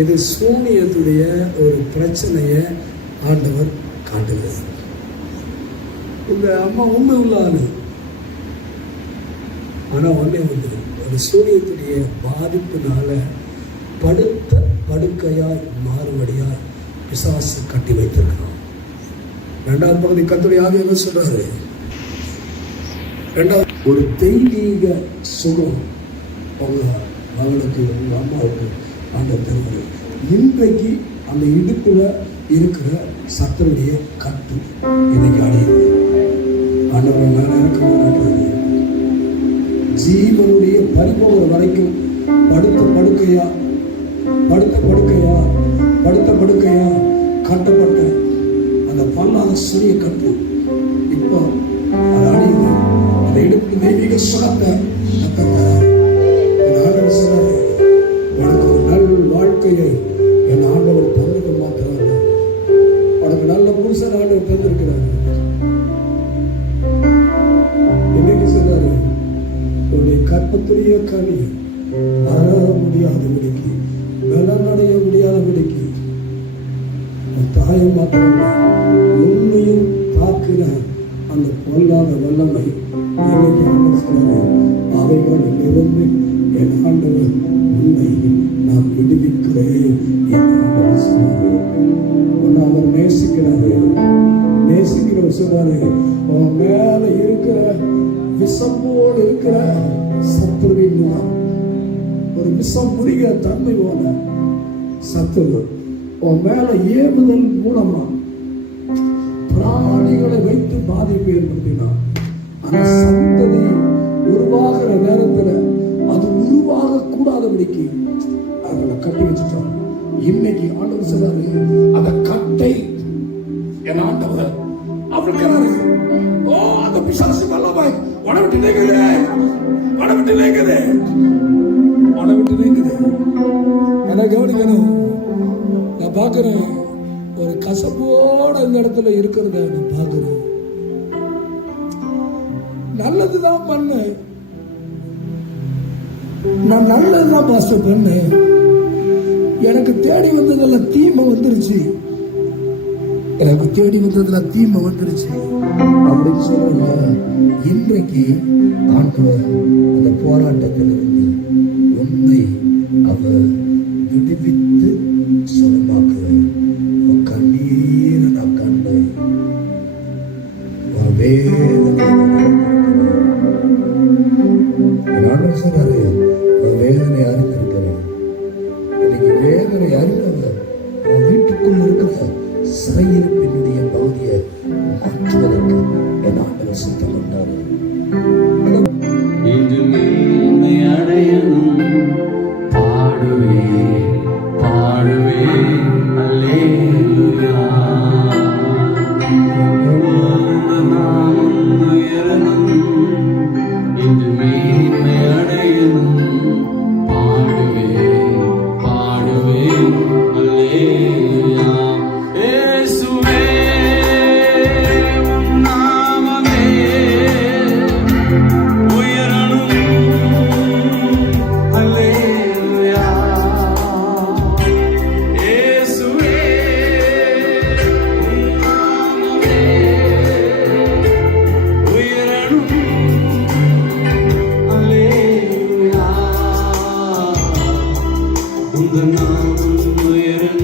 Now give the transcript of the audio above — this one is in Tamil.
இது சூனியத்துடைய ஒரு பிரச்சனையை ஆண்டவர் காட்டுகிறது. இந்த அம்மா உண்மை உள்ள ஆளு, ஆனால் ஒன்றே வந்து ஒரு சூனியத்துடைய பாதிப்பினால படுத்த படுக்கையாய் மாறுபடியாய் பிசாசு கட்டி வைத்திருக்கிறான். இரண்டாவது பகுதி கர்த்தருடைய ஆவியானவர் சொல்றாரு, இரண்டாவது ஒரு தெய்வீக சுகம் உங்க மகளுக்கு உங்க அம்மாவுக்கு ஆண்டவர் தருவாரு. இன்றைக்கு அந்த இடுப்புல இருக்கிற சத்தருடைய கட்டு இன்னைக்கு அடையுது. ஆண்டவர் மேல இறக்க ஜீவனுடைய பரிபோகிற வரைக்கும் படுத்த படுக்கையா கட்டப்பட்ட அந்த பல்லாத சிறிய கட்டு இப்போ அது அடையுது. அந்த இடுப்பு தெய்வீக சுகத்தை ஆண்டவர் சொல்றாரு, உனக்கு ஒரு நல் வாழ்க்கையை என் ஆண்டவர் தந்தது மாத்திரம், உனக்கு நல்ல புருஷன் ஆண்டவர் தந்திருக்கிறார். இன்னைக்கு சொல்றாரு, உன்னை கற்பத்திலேயே கனி வளர முடியாதபடிக்கு நலனடைய முடியாதபடிக்கு தாயை மாத்திரம் உண்மையும் தாக்குற அந்த பொல்லாத வல்லமை இன்னைக்கு ஆண்டவர் சொல்றாரு, அவைகளில் இருந்து என் ஆண்டவர் உன்னை நான் விடுவிக்கிறேன் என்று ஆண்டவர் சொன்னாரு. அவர் நேசிக்கிறவர் சொல்றாரு, உன் மேல இருக்கிற விஷம்போடு இருக்கிற சத்துருவின் மூலம் ஒரு விஷம் முடிகிற தன்மை போல சத்துரு உன் மேல ஏவுதல் மூலமா பிராணிகளை வைத்து பாதிப்பு ஏற்படுத்தினார். அந்த சந்ததி உருவாகிற நேரத்துல அது உருவாக கூடாதபடிக்கு அவங்களை கட்டி வச்சுட்டாங்க. இன்னைக்கு ஆண்டவர் சொல்றாரு, அந்த கட்டை என் ஆண்டவர் அவருக்கிறாரு. ஓ அந்த பிசாசு வல்லமாய் உடவிட்டு நீங்குது. என்ன கவனிக்கணும், நான் பார்க்கிறேன் ஒரு கசப்போட இந்த இடத்துல இருக்கிறத நான் பார்க்கிறேன். நல்லதுதான் பண்ண, நான் நல்லதுதான் பாஸ்டர் பண்ணேன், எனக்கு தேடி வந்ததுல தீமை வந்துருச்சு, எனக்கு தேடி வந்ததுல தீமை வந்துருச்சு அப்படின்னு சொல்ல, இன்றைக்கு ஆண்டவர் அந்த போராட்டத்திலிருந்து உன்னை அவர் விடுவித்து சுகமாக்குவார். கண்ணீரை நான் கண்டேன், வேதனை சொல்றாரு, வேதனை அறிந்திருக்கிறேன். இன்னைக்கு வேதனை அறிந்தவர் உன் வீட்டுக்குள் இருக்கிற சிறையிருப்பினுடைய பகுதியை மாற்றுவதற்கு என் ஆண்டவர் சித்தம் கொண்டாரு. இன்று மேன்மை அடையணும், பாடுவே பாடுவே அல்லேலூயா. நாமம் உயரணும், இன்று மேன்மை அடையணும், பாடுவே பாடுவே அல்லேலூயா. இயேசுவே உம் நாமமே உயரணும், அல்லேலூயா. இயேசுவே உம் நாமமே உயரணும், அல்லேலூயா. உந்த நாமம் உயரணும்.